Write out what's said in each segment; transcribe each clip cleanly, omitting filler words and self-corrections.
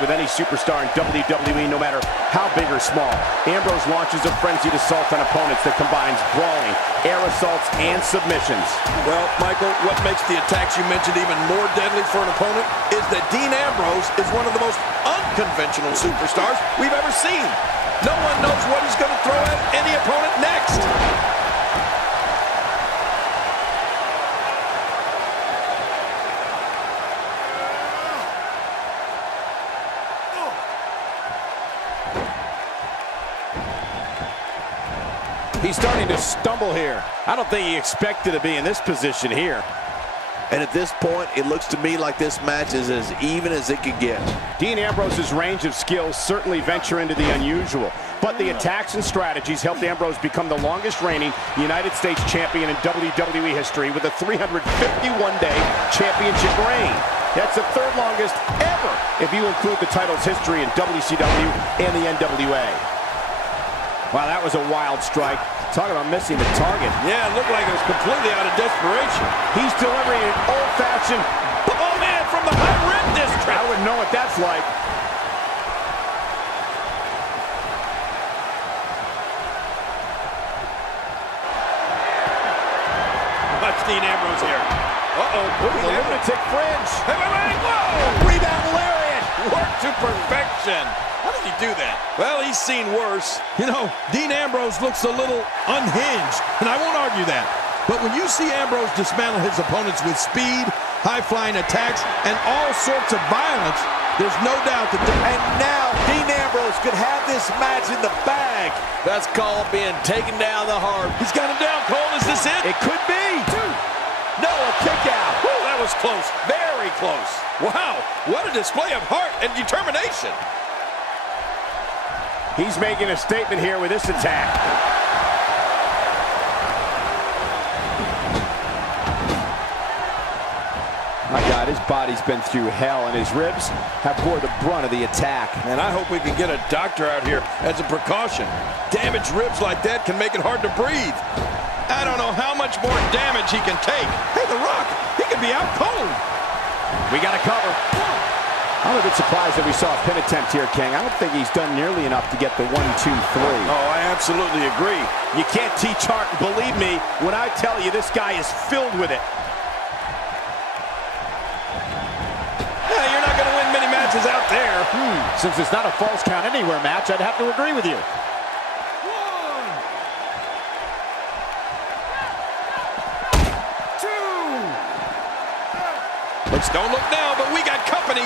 with any superstar in WWE, no matter how big or small. Ambrose launches a frenzied assault on opponents that combines brawling, air assaults, and submissions. Well, Michael, what makes the attacks you mentioned even more deadly for an opponent is that Dean Ambrose is one of the most unconventional superstars we've ever seen. No one knows what he's going to throw at any opponent next. He's starting to stumble here. I don't think he expected to be in this position here. And at this point, it looks to me like this match is as even as it could get. Dean Ambrose's range of skills certainly venture into the unusual, but the attacks and strategies helped Ambrose become the longest reigning United States champion in WWE history with a 351-day championship reign. That's the third longest ever if you include the title's history in WCW and the NWA. Wow, that was a wild strike. Talk about missing the target. Yeah, it looked like it was completely out of desperation. He's delivering an old-fashioned, oh man, from the high rim district. I wouldn't know what that's like. Watch Dean Ambrose here. The lunatic fringe. Hey, wait, whoa! Rebound lariat. Work to perfection. How did he do that? Well, he's seen worse. You know, Dean Ambrose looks a little unhinged, and I won't argue that. But when you see Ambrose dismantle his opponents with speed, high-flying attacks, and all sorts of violence, there's no doubt that... And now, Dean Ambrose could have this match in the bag. That's called being taken down the hard. He's got him down, Cole. Is this it? It could be. No, a kick out. Woo, that was close. Very close. Wow, what a display of heart and determination. He's making a statement here with this attack. My God, his body's been through hell, and his ribs have bore the brunt of the attack. And I hope we can get a doctor out here as a precaution. Damaged ribs like that can make it hard to breathe. I don't know how much more damage he can take. Hey, The Rock, he could be out cold. We got to cover. I'm a bit surprised that we saw a pin attempt here, King. I don't think he's done nearly enough to get the 1, 2, 3. Oh, I absolutely agree. You can't teach heart, and believe me when I tell you this guy is filled with it. Yeah, you're not going to win many matches out there. Since it's not a false count anywhere match, I'd have to agree with you. Don't look now, but we got company.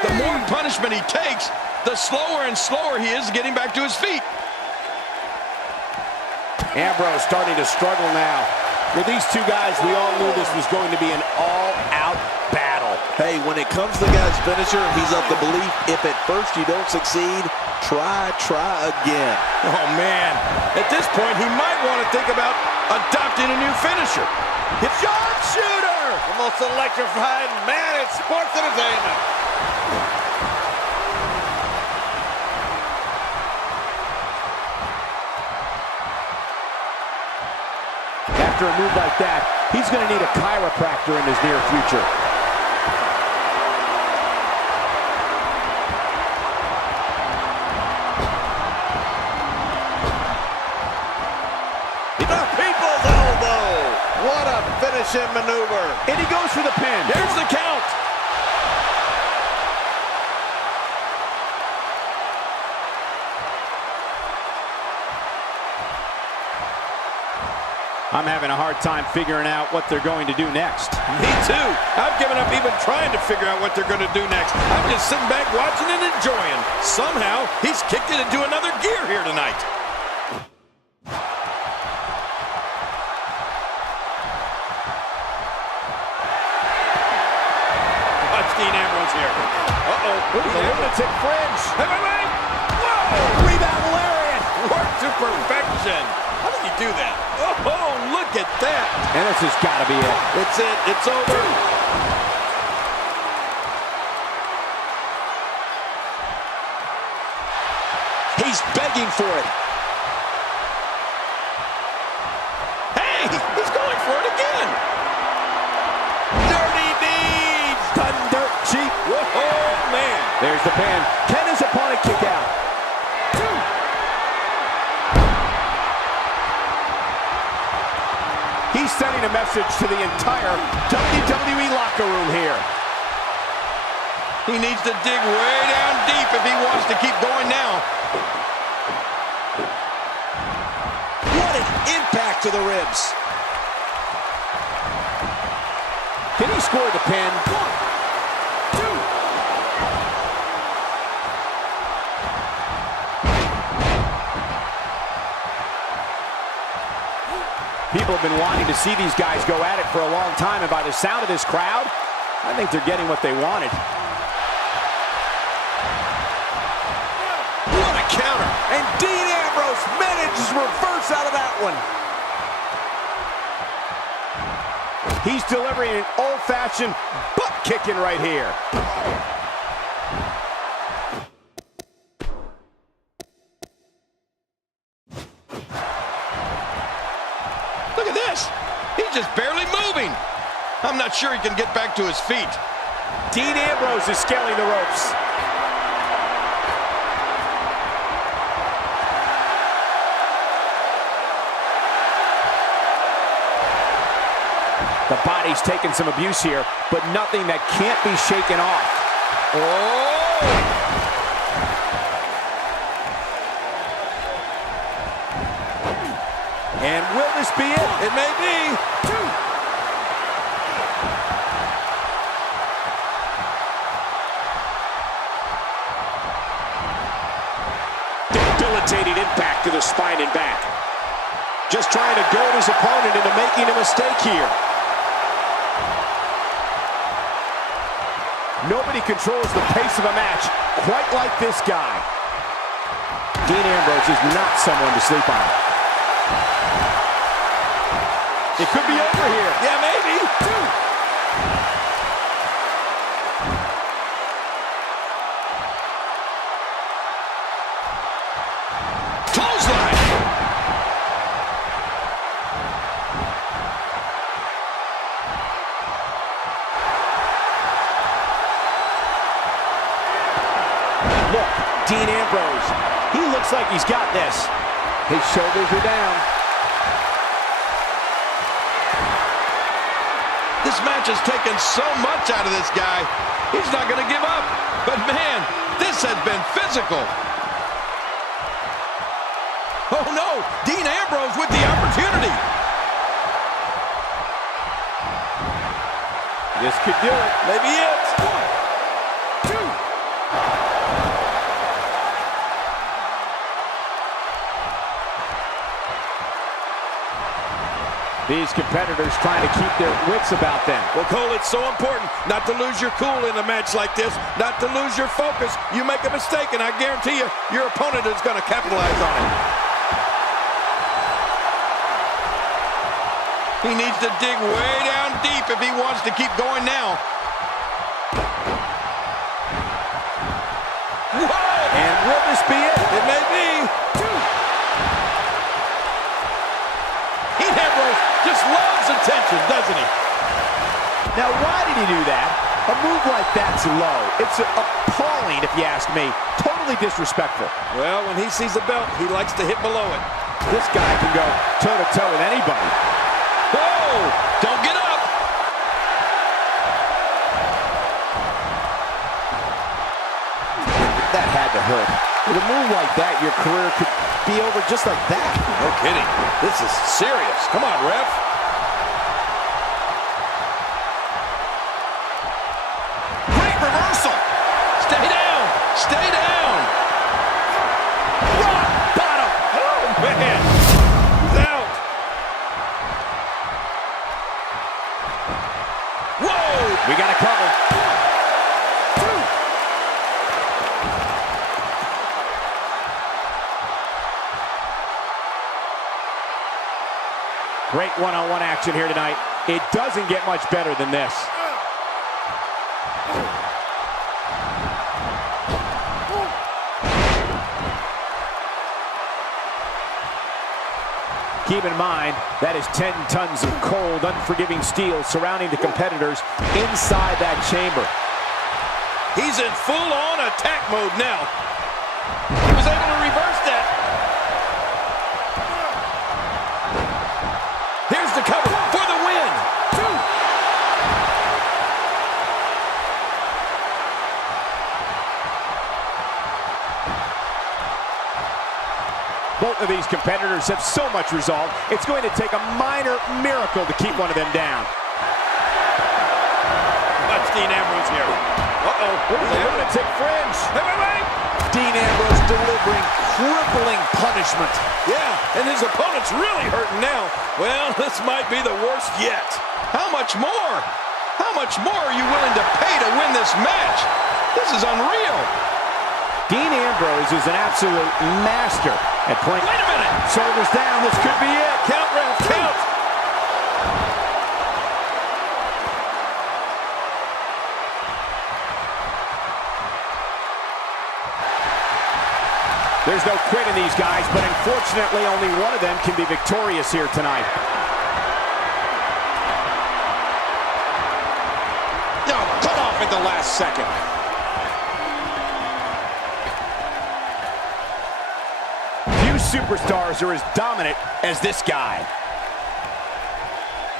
The more punishment he takes, the slower and slower he is getting back to his feet. Ambrose starting to struggle now. With these two guys, we all knew this was going to be an all-out battle. Hey, when it comes to the guy's finisher, he's of the belief, if at first you don't succeed, try again. Oh, man. At this point, he might want to think about adopting a new finisher. It's sharpshooter! The most electrifying man in sports entertainment. After a move like that, he's going to need a chiropractor in his near future. What a finishing maneuver. And he goes for the pin. There's the count. I'm having a hard time figuring out what they're going to do next. Me too. I've given up even trying to figure out what they're going to do next. I'm just sitting back watching and enjoying. Somehow, he's kicked it into another gear here tonight. Dean Ambrose here. The lunatic fringe. Hey, wait. Whoa! Rebound lariat. Work to perfection. How did he do that? Oh, look at that. And this has got to be it. It's it. It's over. He's begging for it. Hey, he's going for it again. Dirty Deed. There's the pin. Can his opponent kick out? He's sending a message to the entire WWE locker room here. He needs to dig way down deep if he wants to keep going now. What an impact to the ribs. Can he score the pin? 1, 2. People have been wanting to see these guys go at it for a long time, and by the sound of this crowd, I think they're getting what they wanted. What a counter. And Dean Ambrose manages to reverse out of that one. He's delivering an old-fashioned butt-kicking right here. Look at this. He's just barely moving. I'm not sure he can get back to his feet. Dean Ambrose is scaling the ropes. The body's taking some abuse here, but nothing that can't be shaken off. Oh! And will this be it? It may be. 2. Debilitating impact to the spine and back. Just trying to goad his opponent into making a mistake here. Nobody controls the pace of a match quite like this guy. Dean Ambrose is not someone to sleep on. It could be over here. Yeah, maybe. 2. Clothesline. Look, Dean Ambrose. He looks like he's got this. His shoulders are down. This match has taken so much out of this guy. He's not going to give up. But man, this has been physical. Oh no, Dean Ambrose with the opportunity. This could do it. Maybe it. 1, 2. These competitors trying to keep their wits about them. Well, Cole, it's so important not to lose your cool in a match like this, not to lose your focus. You make a mistake, and I guarantee you, your opponent is going to capitalize on it. He needs to dig way down deep if he wants to keep going now. Whoa! And will this be it? It may be. 2. Dean Ambrose just loves attention, doesn't he? Now, why did he do that? A move like that's low. It's appalling, if you ask me. Totally disrespectful. Well, when he sees a belt, he likes to hit below it. This guy can go toe-to-toe with anybody. Whoa! Don't get up! That had to hurt. With a move like that, your career could be over just like that. No kidding. This is serious. Come on, ref. Great reversal. Stay down. Stay down. Rock bottom. Oh, man. He's out. Whoa. We got to cover. 1, 2. Great one-on-one action here tonight. It doesn't get much better than this. Keep in mind, that is 10 tons of cold, unforgiving steel surrounding the competitors inside that chamber. He's in full-on attack mode now. He was able to reverse that. Here's the cover for the win. 2. Both of these competitors have so much resolve, it's going to take a minor miracle to keep one of them down. Watch Dean Ambrose here. Uh-oh. Here's a lunatic fringe. Wait. Dean Ambrose delivering crippling punishment. Yeah, and his opponent's really hurting now. Well, this might be the worst yet. How much more? How much more are you willing to pay to win this match? This is unreal. Dean Ambrose is an absolute master at playing. Wait a minute. Shoulders down. This could be it. Count, Ralph, count. There's no quit in these guys, but unfortunately only one of them can be victorious here tonight. No, cut off at the last second. Superstars are as dominant as this guy.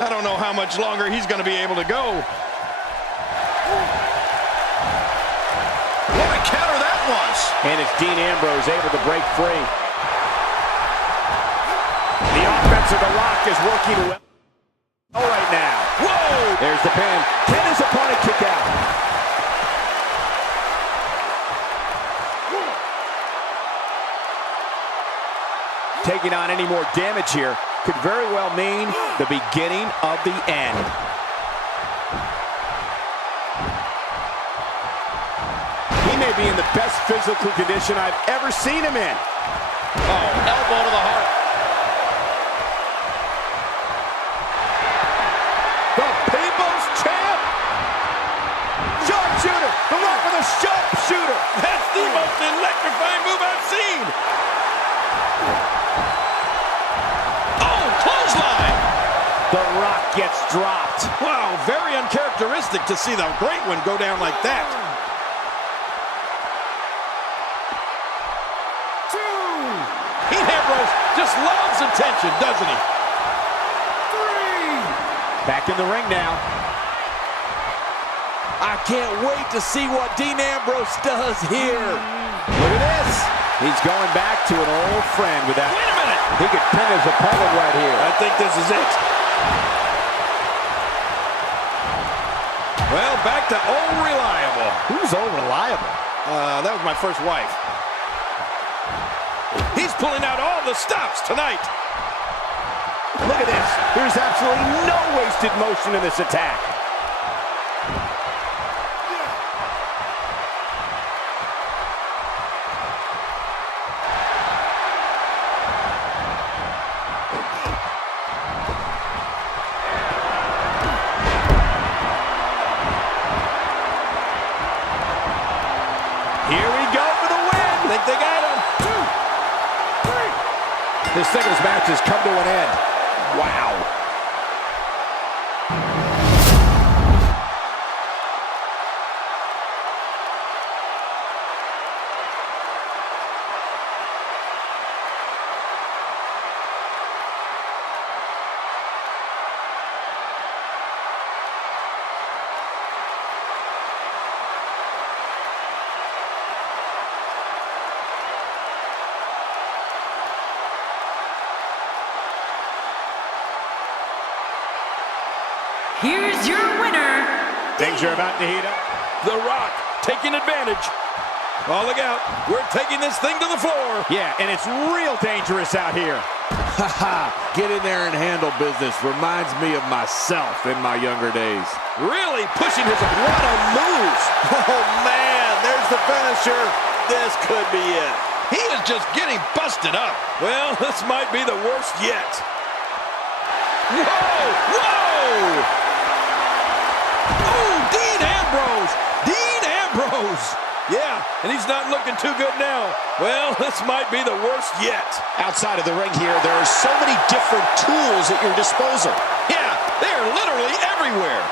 I don't know how much longer he's going to be able to go. What a counter that was. And it's Dean Ambrose able to break free. The offense of The Rock is working well right now. Whoa! There's the pin. Can his opponent kick out? Taking on any more damage here could very well mean the beginning of the end. He may be in the best physical condition I've ever seen him in. Oh, elbow to the heart. The People's Champ! Sharpshooter! The Rock with a sharpshooter! That's the most electrifying move I've seen. The Rock gets dropped. Wow, very uncharacteristic to see the great one go down like that. 2. Dean Ambrose just loves attention, doesn't he? 3. Back in the ring now. I can't wait to see what Dean Ambrose does here. Look at this. He's going back to an old friend with that. Wait a minute. He could pin his opponent right here. I think this is it. Well, back to old reliable. Who's old reliable? That was my first wife. He's pulling out all the stops tonight. Look at this. There's absolutely no wasted motion in this attack. Here we go for the win. Think they got him. 2, 3. This singles match has come to an end. Wow. Here's your winner. Things are about to heat up. The Rock taking advantage. Oh, look out. We're taking this thing to the floor. Yeah, and it's real dangerous out here. Haha, get in there and handle business. Reminds me of myself in my younger days. Really pushing his... What a move! Oh, man, there's the finisher. This could be it. He is just getting busted up. Well, this might be the worst yet. Whoa! Whoa! Oh, Dean Ambrose! Dean Ambrose! Yeah, and he's not looking too good now. Well, this might be the worst yet. Outside of the ring here, there are so many different tools at your disposal. Yeah, they're literally everywhere.